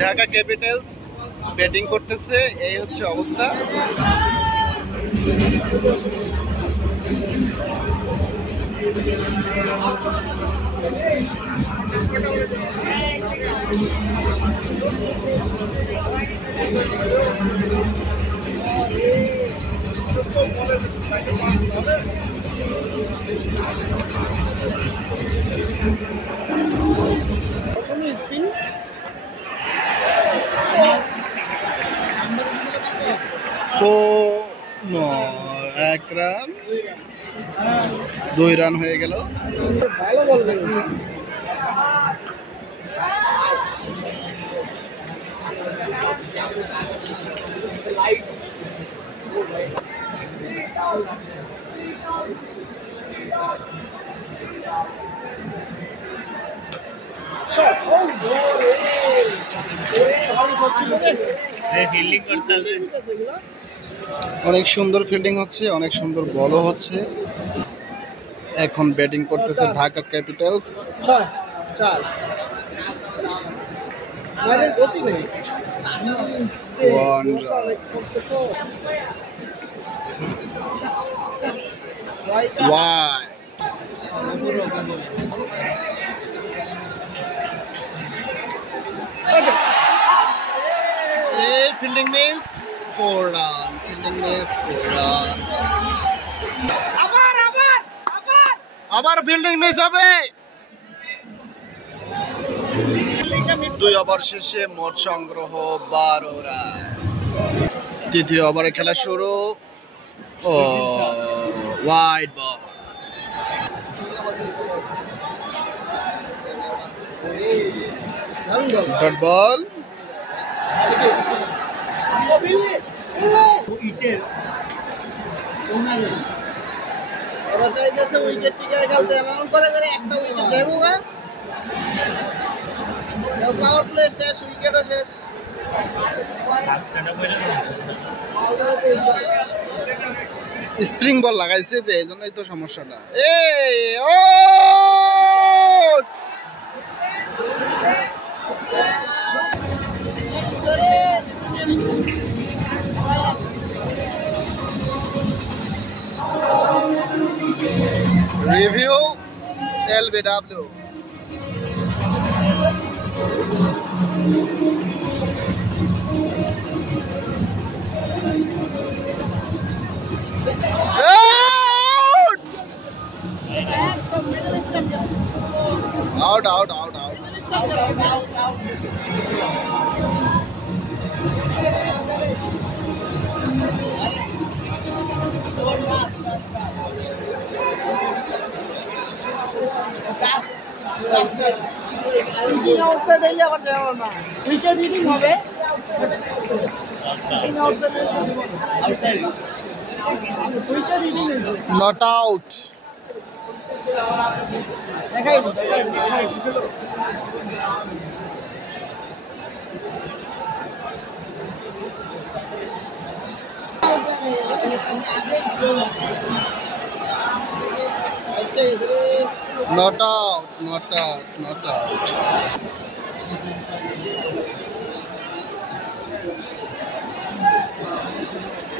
Dhaka Capitals batting করতেছে, এই হচ্ছে অবস্থা। এক রান, 2 রান হয়ে গেল। ভালো বল অনেক সুন্দর ফিল্ডিং হচ্ছে, অনেক সুন্দর বলও হচ্ছে। এখন ব্যাটিং করতেছে Dhaka Capitals. Fielding miss, 4 run. Fielding miss, 4 run. আবার ফিল্ডিং মিস হবে। 2 ওভার শেষে মোট সংগ্রহ 12 রান। তৃতীয় ওভারে খেলা শুরু। Wide ball. Dot ball. ওরা চাইতেছে উইকেট টিকায় খেলতে, এমন করে করে একটা উইকেট দেবো গা। পাওয়ার প্লে শেষ, উইকেটও শেষ। স্প্রিং বল লাগাইছে যে, এই জন্যই তো সমস্যাটা। Review LBW. Out, out, out, out. Not out. Not out, not out, not out.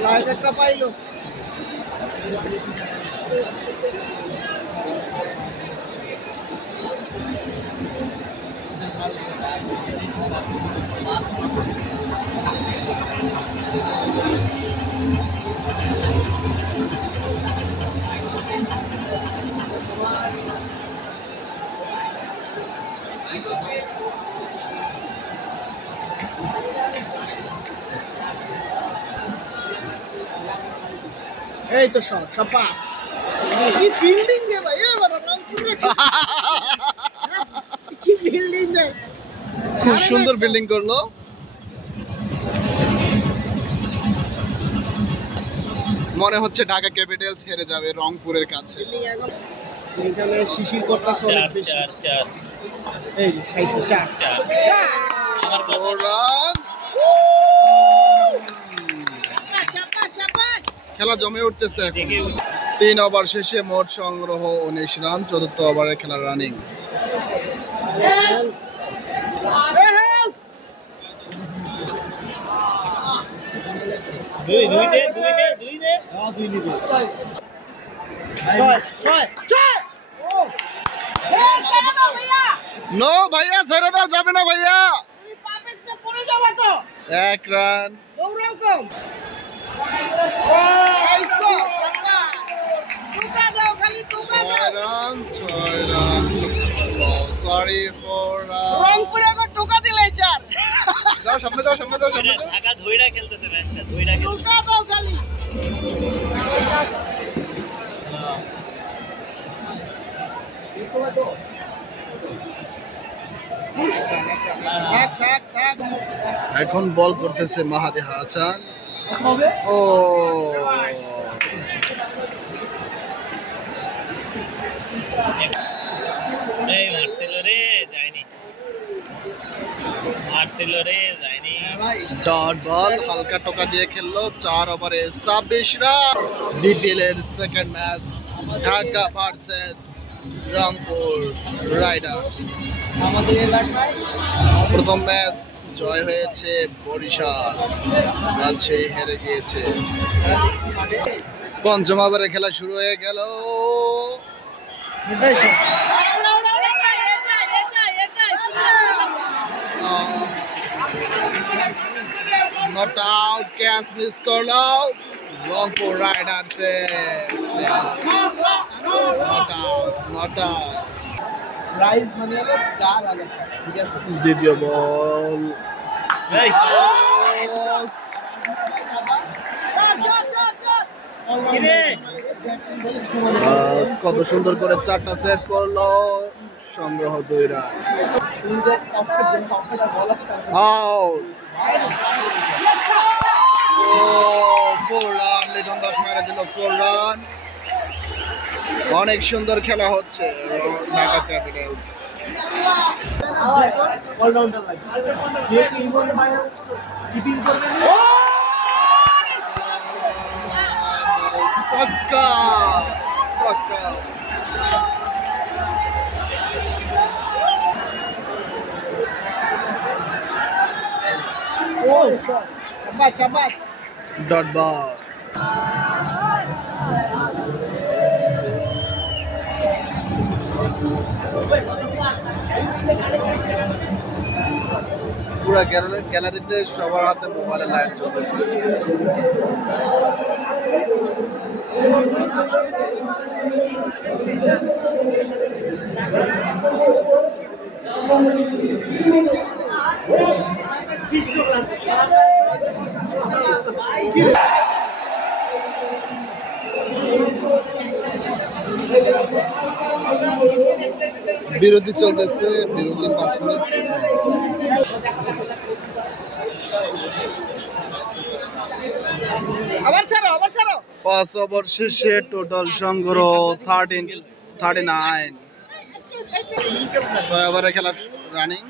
Like একটা পাইলো। এই তো শট, শাবাশ। কি ফিল্ডিং রে ভাই, এবার রামপুরে কি ফিল্ডিং রে, খুব সুন্দর ফিল্ডিং করলো। মনে হচ্ছে ঢাকা ক্যাপিটালস হেরে যাবে রংপুরের কাছে। এখানে শিশির করতেছে অনেক বেশি। 4 এই খাইছে 4 আমার রান। খেলা জমে উঠতেছে এখন। 3 ওভার শেষে মোট সংগ্রহ 19 রান। চতুর্থ ওভারের খেলা রানিং। নো ভাইয়া, ছেড়ে দাও, যাবে না ভাইয়া। 1 রান। 6 রান। সরি ফর রংপুরে একবার টোকা দিলে চার। যাও সামনে, যাও সামনে, যাও সামনে। ঢাকা ধইরা খেলতেছে ম্যাচটা, ধইরা খেলতেছে। টোকা দাও খালি। এখন বল করতেছে মাহাদি হাসান। ও এই মার্সেলো রে যায়নি, মার্সেলো রে যায়নি। ডট বল, হালকা টোকা দিয়ে খেললো। 4 ওভারে 26 রান। বিপিএল এর second match, Dhaka versus Rangpur Riders. আমাদের এলাকায় প্রথম ম্যাচ জয় হয়েছে বরিশাল, রাজশাহী হেরে গিয়েছে। পঞ্চম ওভারে খেলা শুরু হয়ে গেল। নট আউট, ক্যাচ মিস করলো Rangpur Riders. Not out, not out. Prize মানে হলো 4000 টাকা, ঠিক আছে? দ্বিতীয় বল। এই কিরে কত সুন্দর করে 4টা সেট করলো, সংগ্রহ 2 run. Out. 4 run, Liton Das মেরে দিল 4 রান। অনেক সুন্দর খেলা হচ্ছে ঢাকা ক্যাপিটালস। ছক্কা, ছক্কা। শাবাশ শাবাশ। Dot ball. পুরা গ্যালারিতে সবার হাতে মোবাইলের লাইট জ্বলতেছে। বিরতি চলতেছে, বিরতি 5 মিনিট। আবার ছাড়ো, আবার ছাড়ো। 5 ওভার শেষে টোটাল সংগ্রহ 39। 6 ওভারে খেলা রানিং।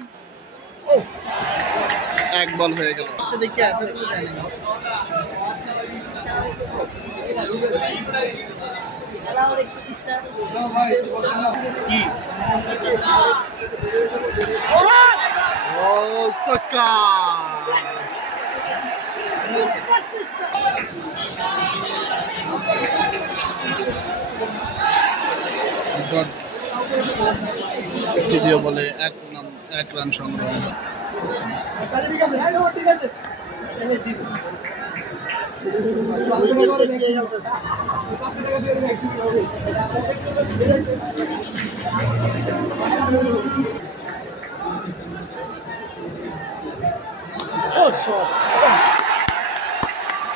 1 বল হয়ে গেল। কি ও ছক্কা। তৃতীয় বলে 1 রান সংগ্রহ।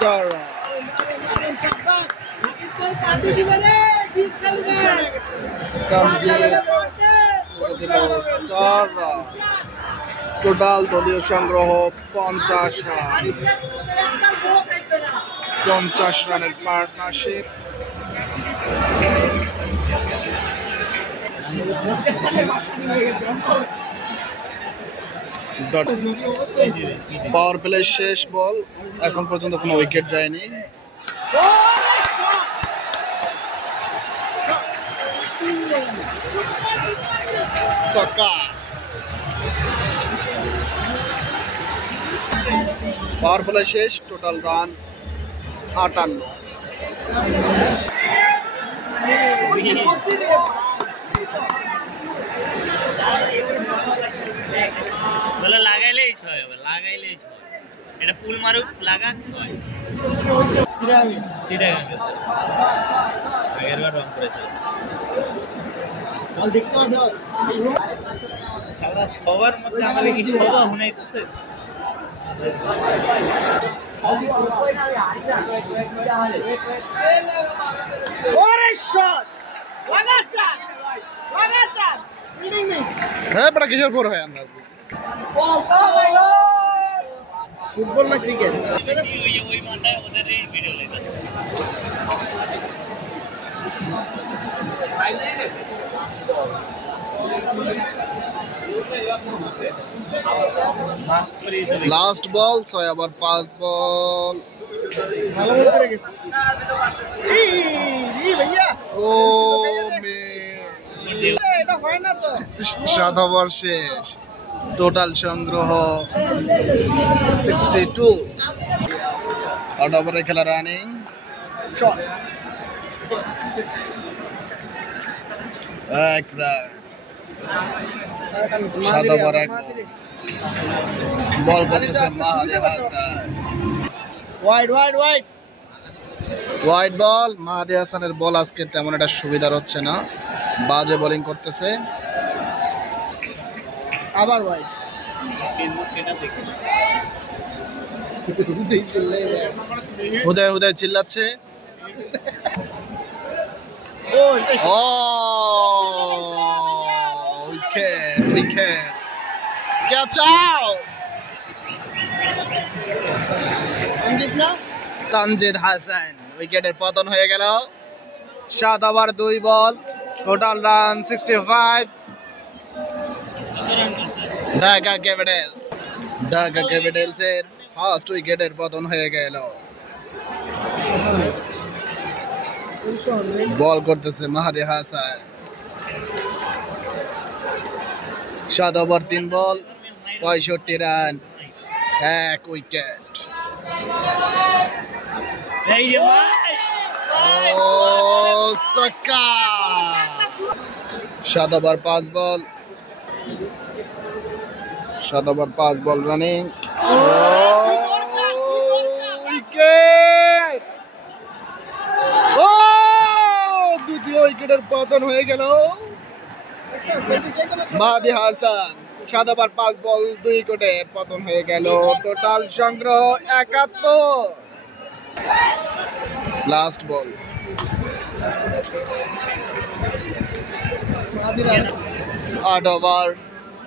চার রান। টোটাল দলীয় সংগ্রহ 50 রান। 50 রানের পার্টনারশিপ। পাওয়ার প্লে শেষ বল, এখন পর্যন্ত কোনো উইকেট যায়নি। ছক্কা। পাওয়ার প্লে শেষ, টোটাল রান 58। বলে লাগাইলেই ছয় হবে, লাগাইলেই ছয়। এটা পুল মারুক, লাগাক ছয়। আগের বার রং করেছে। সবার মধ্যে আমাদের কি সভা শুনাইতেছে? হ্যাঁ বড় কিশোর ফোর হয় আমরা ফুটবল না ক্রিকেট ওই মাঠটায় ওদের এই ভিডিও লেগেছে। লাস্ট বল 6 ওভার 5 বল ও এটা হয় না তো 7 ওভার শেষ টোটাল সংগ্রহ 62 8 ওভারে খেলা রানিং শট এক রান 7 ওভার 1 বল করতেছে Mahedi Hasan wide wide wide wide ball মাহাদি হাসানের বল আজকে তেমন একটা সুবিধার হচ্ছে না বাজে বোলিং করতেছে আবার ওয়াইড হুদায় হুদায় চিল্লাচ্ছে ও ও wicket wicket catch out Tanzid Hasan উইকেটের পতন হয়ে গেল 7 over 2 ball total run 65 Dhaka Capitals এর ফার্স্ট উইকেটের পতন হয়ে গেল বল করতেছে Mahedi Hasan 7 over 3 ball 65 run 1 wicket এই যে ভাই ও ছক্কা 7 over 5 ball 7 over 5 ball running wicket ও দ্বিতীয় উইকেটের পতন হয়ে গেল মাহাদি হাসান 7 ওভার 5 বল 2 উইকেটে পতন হয়ে গেল টোটাল সংগ্রহ 71 লাস্ট বল 8 over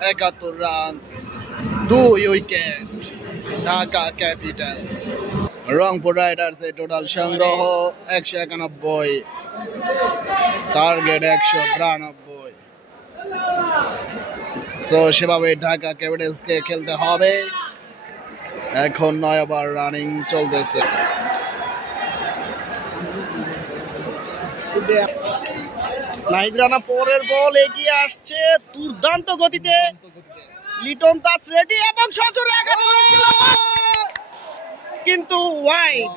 71 run 2 wicket Dhaka Capitals Rangpur Riders এর টোটাল সংগ্রহ 191 টার্গেট 192 সো সেভাবে ঢাকা ক্যাপিটালস কে খেলতে হবে এখন 9 ওভার রানিং চলতেছে নাহিদ রানা পরের বল এগিয়ে আসছে দুর্দান্ত গতিতে লিটন দাস রেডি এবং সজোরে আঘাত করেছিল কিন্তু ওয়াইড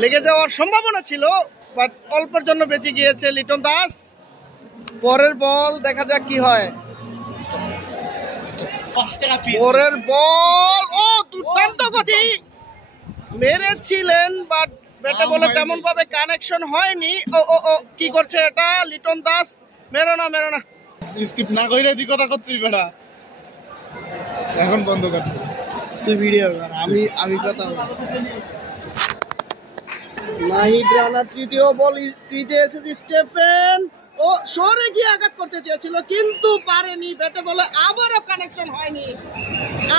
লেগে যাওয়ার সম্ভাবনা ছিল বাট অল্পের জন্য বেঁচে গিয়েছে লিটন দাস পরের বল দেখা যাক কি হয় পরের বল ও দুর্দান্ত গতি মেরেছিলেন বাট ব্যাটে বলে তেমন ভাবে কানেকশন হয়নি ও ও ও কি করছে এটা লিটন দাস মেরো না স্কিপ না কইরে দি কথা করছিস বেটা এখন বন্ধ করতে তুই ভিডিও কর আমি কথা বলবো নাহিদ রানা তৃতীয় বল ক্রিজে এসেছে স্টেফেন ও সরে গিয়ে আঘাত করতে চেয়েছিল কিন্তু পারেনি ব্যাটে বলে আবারও কানেকশন হয়নি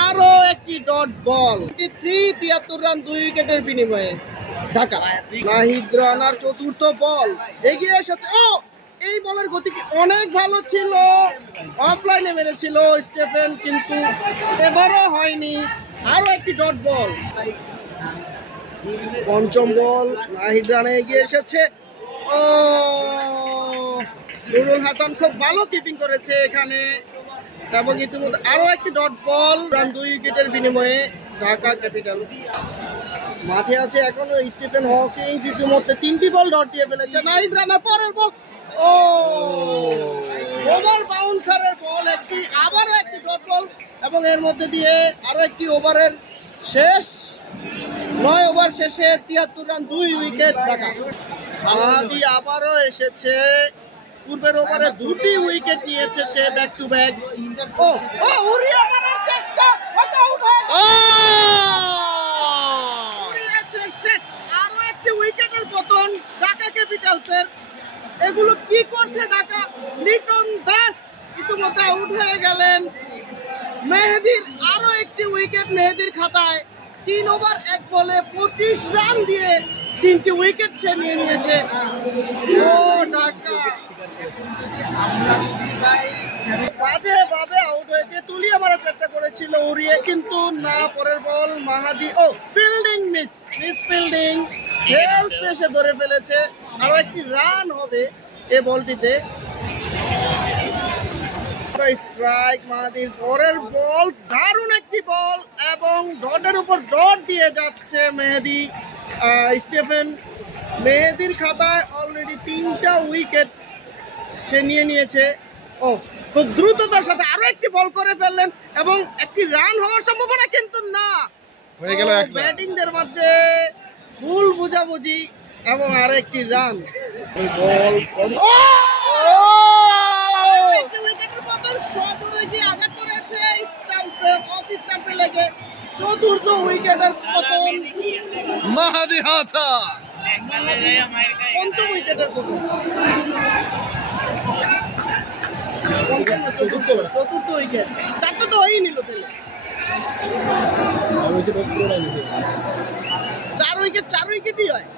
আরো একটি ডট বল 73 রান 2 উইকেটের বিনিময়ে ঢাকা নাহিদ রানার চতুর্থ বল এগিয়ে এসেছে ও এই বলের গতি কি অনেক ভালো ছিল অফলাইনে মেরেছিল স্টেফেন কিন্তু এবারও হয়নি আরো একটি ডট বল পঞ্চম বল নাহিদ রানা এগিয়ে এসেছে ও নুরুল হাসান খুব ভালো কিপিং করেছে এখানে এবং ইতিমধ্যে আরো একটি ডট বল রান 2 উইকেটের বিনিময়ে ঢাকা ক্যাপিটালস মাঠে আছে এখনো স্টিফেন হকিংস, ইতিমধ্যে 3টি বল ডট দিয়ে ফেলেছে। নাইট রানার পরের বল, ও ওভার বাউন্সারের বল একটি, আবারও একটি ডট বল, এবং এর মধ্যে দিয়ে আরো একটি ওভারের শেষ। 9 ওভার শেষে 73 রান, 2 উইকেট ঢাকা। মাহাদি আবারও এসেছে, পূর্বের ওভারে 2টি উইকেট নিয়েছে সে ব্যাক টু ব্যাক। ও ও উড়িয়ে মারার চেষ্টা, হয়তো আউট হয়ে গেছে। শেষ, আরো একটি উইকেটের পতন ঢাকা ক্যাপিটালসের। এগুলো কি করছে ঢাকা? লিটন দাস ইতিমধ্যে আউট হয়ে গেলেন। মেহেদীর আরো একটি উইকেট মেহেদীর খাতায়। 3 ওভার 1 বলে 25 রান দিয়ে 3টি উইকেট সে নিয়ে নিয়েছে। ও ঢাকা বাজে ভাবে আউট হয়েছে, তুলিয়ে মারার চেষ্টা করেছিল উড়িয়ে, কিন্তু না। পরের বল মাহাদি, ও ফিল্ডিং মিস ফিল্ডিং, হেলস এসে ধরে ফেলেছে। আরো একটি রান হবে এই বলটিতে। স্ট্রাইক মাহাদির। পরের বল দারুণ একটি বল, এবং ডটের উপর ডট দিয়ে যাচ্ছে মেহেদী। স্টিফেন মেহেদীর খাতায় অলরেডি 3টা উইকেট সে নিয়ে নিয়েছে। ও খুব দ্রুততার সাথে আরো একটি বল করে ফেললেন, এবং একটি রান হওয়ার সম্ভাবনা, কিন্তু না, হয়ে গেল। ব্যাটিংদের মধ্যে ভুল বুঝাবুঝি, এবং আরো একটি রান। বল আঘাত করেছে স্টাম্পে, অফ স্টাম্পে লেগে। 4র্থ উইকেটের পতন মাহাদি হাসান। 5ম উইকেটের পতন। 4র্থ উইকেট, 4টা তো হয়েই নিল তাহলে। 4 উইকেটই হয়।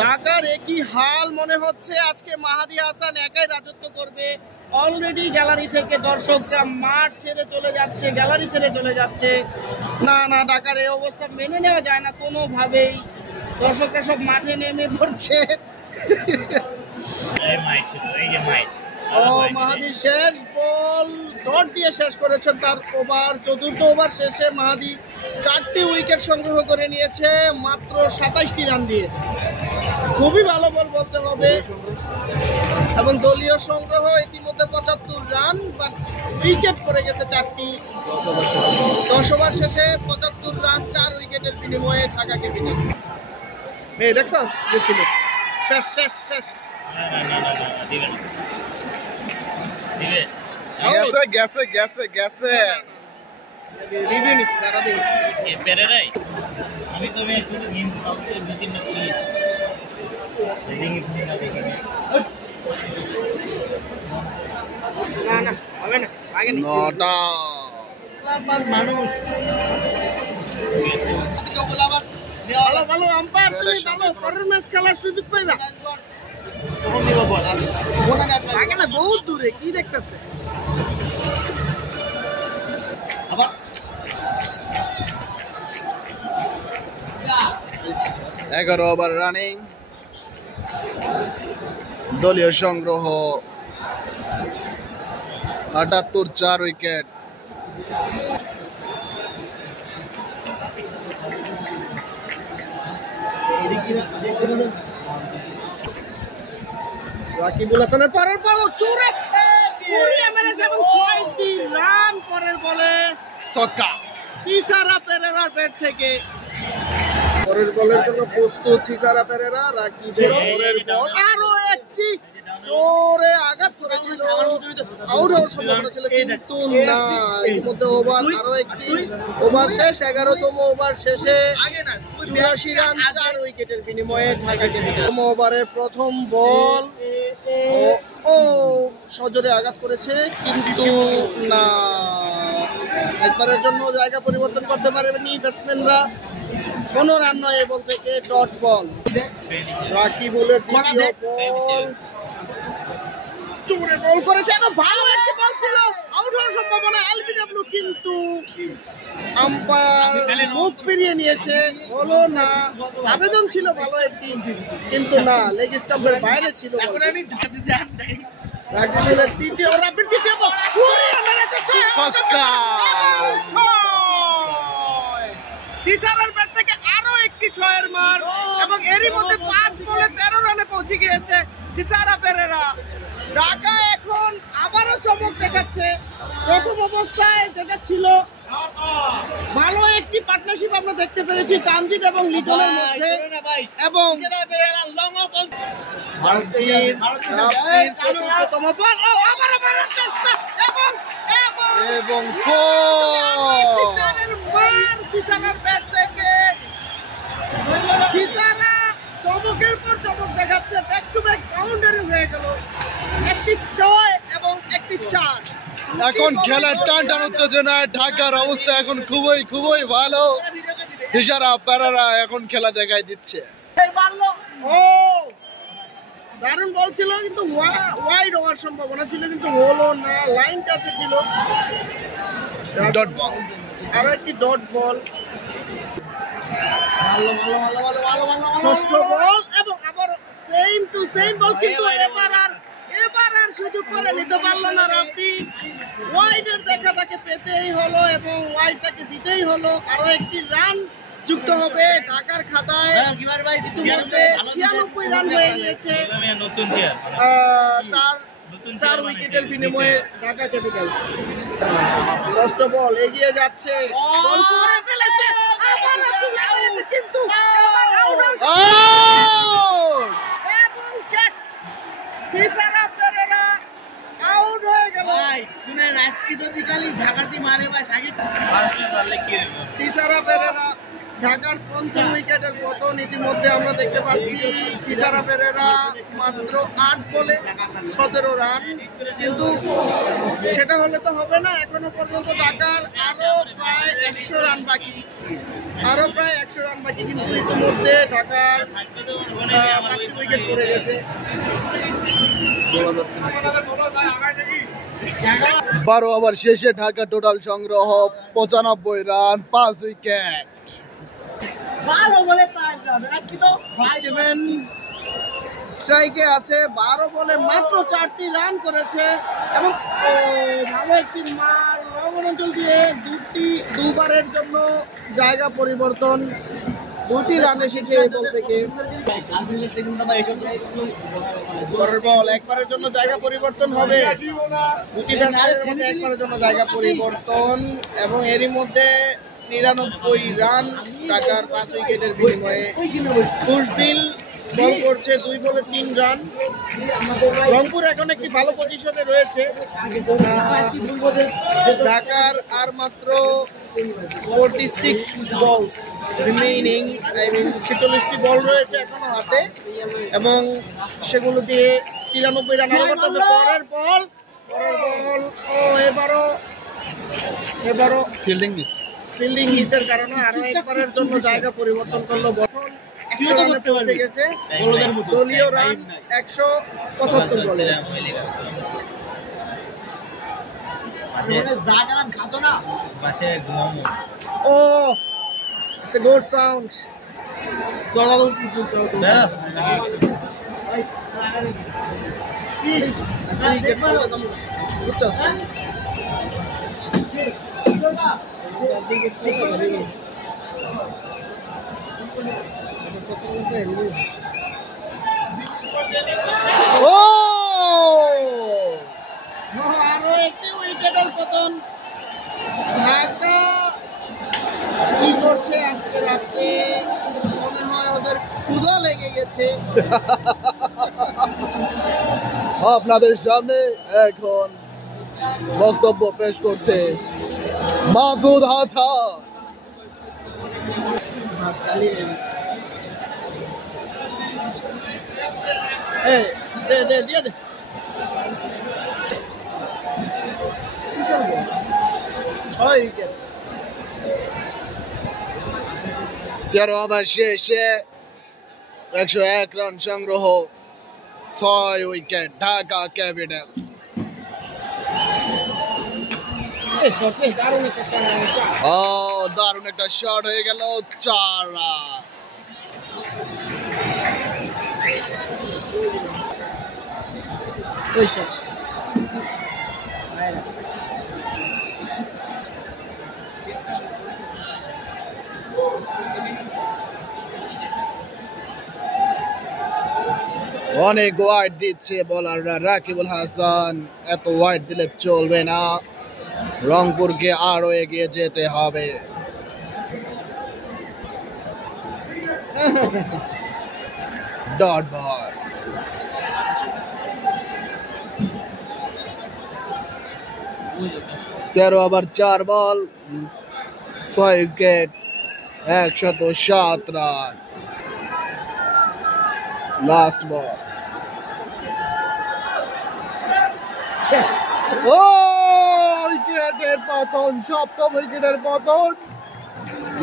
ঢাকার একই হাল মনে হচ্ছে। আজকে মাহাদি হাসান একাই রাজত্ব করবে। অলরেডি গ্যালারি থেকে দর্শকরা মাঠ ছেড়ে চলে যাচ্ছে, গ্যালারি ছেড়ে চলে যাচ্ছে। না না, ঢাকার এই অবস্থা মেনে নেওয়া যায় না কোনোভাবেই। দর্শকরা সব মাঠে নেমে পড়ছে। ও মাহাদি শেষ বল ডট দিয়ে শেষ করেছেন তার ওভার। 4র্থ ওভার শেষে মাহাদি 4টি উইকেট সংগ্রহ করে নিয়েছে মাত্র 27টি রান দিয়ে। খুবই ভালো বল বলতে হবে, এবং দলীয় সংগ্রহ ইতিমধ্যে 75 রান, বাট উইকেট পড়ে গেছে 4টি। 10 ওভার শেষে 75 রান 4 উইকেটের বিনিময়ে ঢাকা ক্যাপিটালস। এই দেখছস গেছিল। শেষ শেষ শেষ। গেছে গেছে গেছে। রিভিউ নিস তারা দিন। এ পেরেরাই আমি তো আমি শুধু গেম কাউকে 2-3 ম্যাচ খেলেছি। সেদিন কি না দেখি না না হবে না, আগে না। নটা মানুষ ভালো ভালো আম্পায়ার, তুমি ভালো পরের ম্যাচ খেলার সুযোগ পাইবা। আগে না, বহুত দূরে, কি দেখতেছে? 11 ওভার রানিং, দলীয় সংগ্রহ 78, 4 উইকেট। রাকিবুল হাসানের পরের বল চুরে উড়িয়ে মেরেছে, এবং 6টি রান পরের বলে ছক্কা। তিসারা পেরেরার ব্যাট থেকে। পরের বলের জন্য প্রস্তুত তিসারা পেরেরা। রাকিবের পরের বল, আরো একটি জোরে আঘাত করেছিল, আউট হওয়ার সম্ভাবনা ছিল, কিন্তু না। ইতিমধ্যে ওভার, আরো একটি ওভার শেষ। 11তম ওভার শেষে 84 রান 4 উইকেটের বিনিময়ে ঢাকা ক্যাপিটালস। ওভারের প্রথম বল, ও সজোরে আঘাত করেছে, কিন্তু না। একবারের জন্য জায়গা পরিবর্তন করতে পারেনি ব্যাটসম্যানরা। কোনো রান নয় এই বল থেকে, ডট বল। রাকিবুলের দ্বিতীয় বল, চুরে বল করেছে, ভালো একটি বল ছিল, আউট হওয়ার সম্ভাবনা এলবিডব্লিউ, কিন্তু আম্পায়ার মুখ ফিরিয়ে নিয়েছে। হলো না, আবেদন ছিল ভালো একটি, কিন্তু না, লেগ স্টাম্পের বাইরে ছিল। রাকিবুলের তৃতীয়, রাবির তৃতীয় বল, উড়িয়ে মেরেছে, ছক্কা। তিসারার ব্যাট থেকে আরো একটি 6-এর মার এবং এরই মধ্যে 5 বলে 13 রানে পৌঁছে গিয়েছে তিসারা পেরেরা। ঢাকা এখন আবারও চমক দেখাচ্ছে। প্রথম অবস্থায় যেটা ছিল ভালো একটি পার্টনারশিপ আমরা দেখতে পেরেছি তানজিদ এবং লিটনের মধ্যে এবং এবং চমকের পর চমক দেখাচ্ছে। ব্যাক টু ব্যাক বাউন্ডারি হয়ে গেল, একটি 6 এবং একটি 4। এখন খেলার টান টান উত্তেজনায় ঢাকার অবস্থা এখন খুবই ভালো। তিসারা পেরেরা এখন খেলা দেখাই দিচ্ছে। ও দারুণ বল ছিল, কিন্তু ওয়াইড হওয়ার সম্ভাবনা ছিল, কিন্তু হলো না। লাইন টাচে ছিল। ডট বল, আরো একটি ডট বল, ষষ্ঠ বল এবং আবার সেম টু সেম বল, কিন্তু এবার আর সুযোগ করে নিতে পারলো না রাব্বি। ওয়াইডের দেখা তাকে পেতেই হলো এবং ওয়াইডটাকে দিতেই হলো। আরো একটি রান যুক্ত হবে ঢাকার খাতায়। ইতিমধ্যে 96 রান হয়ে গিয়েছে নতুন 4 উইকেটের বিনিময়ে ঢাকা ক্যাপিটালস। ষষ্ঠ বল এগিয়ে যাচ্ছে, বল করে ফেলেছে, আবার তুলে ফেলেছে, কিন্তু এবার আউট এবং ক্যাচ। তিসারা পেরেরা আউট হয়ে গেল। তিসারা পেরেরা ঢাকার পঞ্চম উইকেটের পতন ইতিমধ্যে আমরা দেখতে পাচ্ছি। তিসারা পেরেরা মাত্র 8 বলে 17 রান, কিন্তু সেটা হলে তো হবে না। এখনো পর্যন্ত ঢাকার আরো প্রায় 100 রান বাকি, কিন্তু ইতিমধ্যে ঢাকার 5টি উইকেট পড়ে গেছে। 12 ওভার শেষে ঢাকা টোটাল সংগ্রহ 95 রান, 5 উইকেট। স্টিভেন স্ট্রাইকে আছে, 12 বলে মাত্র 4টি রান করেছে এবং ভালো একটি মার লঙ্ঘন অঞ্চল দিয়ে দুবারের জন্য জায়গা পরিবর্তন। 2টি রান এসেছে এই বল থেকে। পরের বল একবারের জন্য জায়গা পরিবর্তন হবে। 2টি রান একবারের জন্য জায়গা পরিবর্তন এবং এরই মধ্যে 99 রান ঢাকার 5 উইকেটের বিনিময়ে। খুশদিল বল করছে, 2 বলে 3 রান। রংপুর এখন একটি ভালো পজিশনে রয়েছে। ঢাকার আর মাত্র 46 বলস রিমেইনিং, 46টি বল রয়েছে এখনো হাতে এবং সেগুলো দিয়ে 93 রান আরো করতে হবে। পরের বল ও এবারও ফিল্ডিং মিসের কারণে আরো একবারের জন্য জায়গা পরিবর্তন করলো। বটন 100 রানে পৌঁছে গেছে। দলীয় রান 175 বলে। Oh, it's a good sound. আরো একটি উইকেটের পতন। ঢাকা কি করছে আজকে রাতে? মনে হয় ওদের ক্ষুধা লেগে গেছে। আপনাদের সামনে এখন বক্তব্য পেশ করছে মাসুদ হাসান। দিয়ে দে। 6 উইকেট। 13 ওভার শেষে 101 রান সংগ্রহ, 6 উইকেট ঢাকা ক্যাপিটালস। দারুণ একটা শট হয়ে গেল, 4 রান। অনেক ওয়াইড দিচ্ছে বোলাররা। রাকিবুল হাসান, এত ওয়াইড দিলে চলবে না, রংপুরকে আরো এগিয়ে যেতে হবে। Dot ball. তেরো over 4 ball, 6 wicket, 107 run. Last ball. ও উইকেটের পতন, সপ্তম উইকেটের পতন।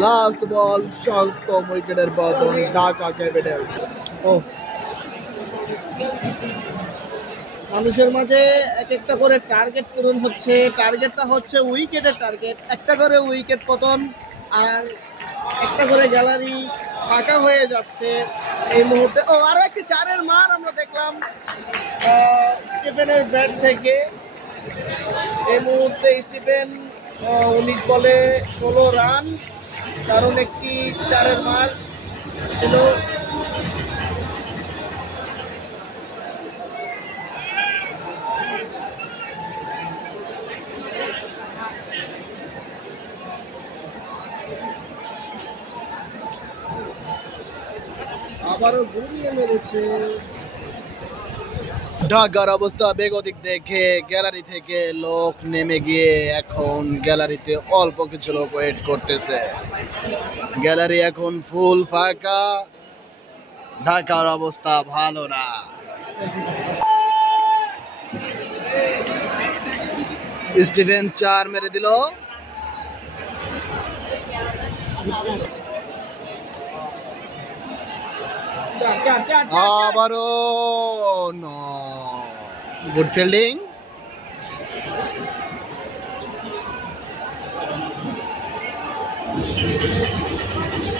লাস্ট বল, সপ্তম উইকেটের পতন ঢাকা ক্যাপিটালস। ও মানুষের মাঝে এক একটা করে টার্গেট পূরণ হচ্ছে। টার্গেটটা হচ্ছে উইকেটের টার্গেট, একটা করে উইকেট পতন আর একটা করে গ্যালারি ফাঁকা হয়ে যাচ্ছে এই মুহূর্তে। ও আরো একটি 4-এর মার আমরা দেখলাম স্টিফেনের ব্যাট থেকে। এই মুহূর্তে স্টিফেন 19 বলে 16 রান, কারণ একটি 4-এর মার ছিল। আবারও ঘুরিয়ে মেরেছে। ঢাকার অবস্থা বেগতিক দেখে গ্যালারি থেকে লোক নেমে গিয়ে এখন গ্যালারিতে অল্প কিছু লোক ওয়েট করতেছে। গ্যালারি এখন ফুল ফাঁকা, ঢাকার অবস্থা ভালো না। স্টিভেন 4 মেরে দিল। আবারও নো, গুড ফিল্ডিং।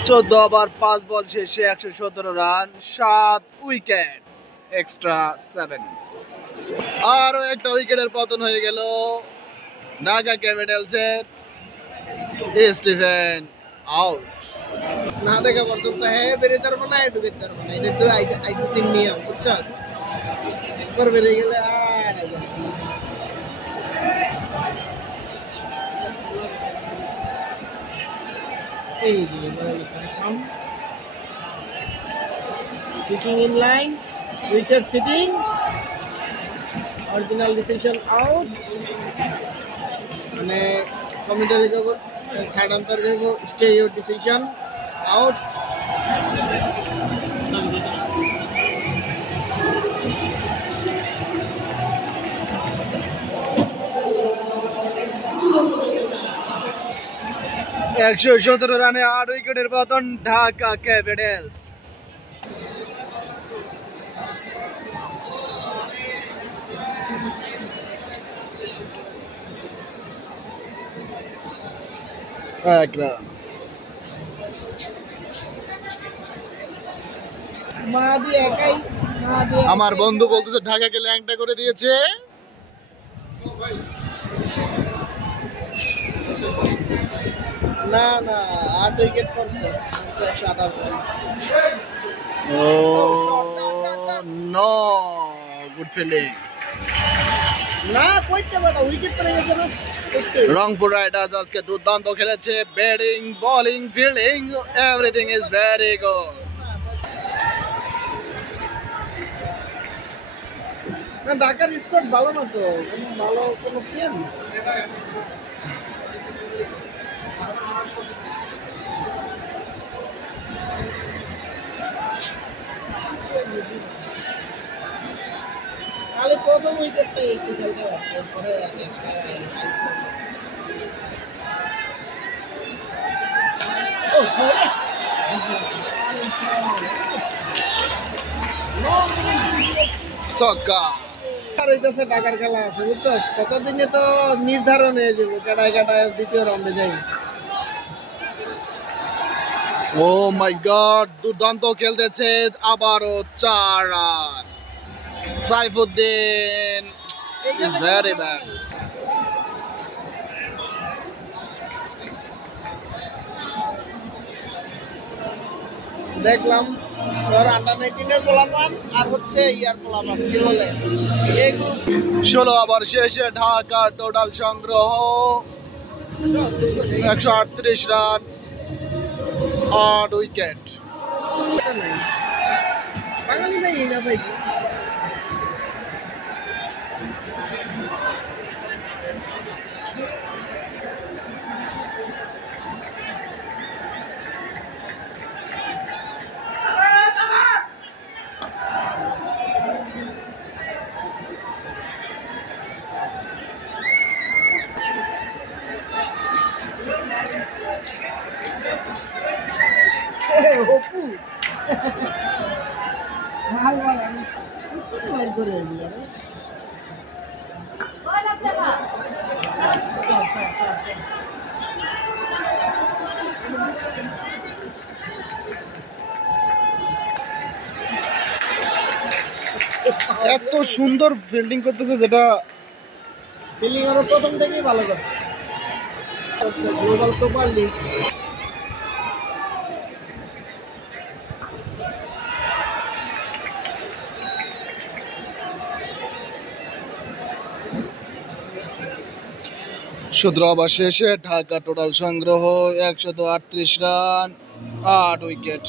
চোদ্দ ওভার 5 বল শেষে 117 রান, 7 উইকেট, এক্সট্রা 7। আরো একটা উইকেটের পতন হয়ে গেল ঢাকা ক্যাপিটালসের। Stephen out. না দেখা পর্যন্ত হ্যাঁ বেরিয়ে পারবো না, একটু বেরোতে পারবো না। এটা তো আইসিসির নিয়ম, বুঝছস? একবার বেরিয়ে গেলে আর এই যে পিচিং ইন লাইন, উইকেট সিটিং, অরিজিনাল ডিসিশন আউট। মানে কমিটারি কব, থার্ড আম্পায়ার কব স্টে ইউর ডিসিশন আউট। একশো 17 রানে 8 উইকেটের পতন ঢাকা ক্যাপিটালস। এক রান। আমার বন্ধু বলতেছে ঢাকাকে ল্যাংটা করে দিয়েছে। না না 8 উইকেট পড়ছে। ও নো, গুড ফিল্ডিং। না কইতে পারো, উইকেট পড়ে গেছে না। রংপুর রাইডার্স আজকে দুর্দান্ত খেলেছে, batting, bowling, fielding, everything is very good. না ঢাকার স্কোয়াড ভালো না তো, ভালো কোনো টিম। তাহলে প্রথম উইকেটটা একটু খেলতে আছে, পরে ও ছড়ে ছক্কা। আর হইতেছে ঢাকার খেলা আছে, বুঝছস? কতদিনে তো নির্ধারণ হয়ে যাবে কাটায় কাটায় দ্বিতীয় রাউন্ডে যাই। ও মাই গড, দুর্দান্ত খেলতেছে, আবারও 4 run. Saifuddin is very bad. দেখলাম তোর আন্ডার 19 এর পোলাপান আর হচ্ছে ইয়ার পোলাপান কি বলে এই গ্রুপ 16 ওভার শেষে ঢাকা টোটাল সংগ্রহ 138 রান 8 উইকেট। বাঙালি ভাই না ভাই অপু ভাল ভাল আমি বাইর করে দিই আরে এত সুন্দর ফিল্ডিং করতেছে, যেটা ফিল্ডিং আরো প্রথম থেকেই ভালো করছে গ্লোবাল সুপার লিগ। সতেরো ওভার শেষে ঢাকা টোটাল সংগ্রহ 138 রান 8 উইকেট।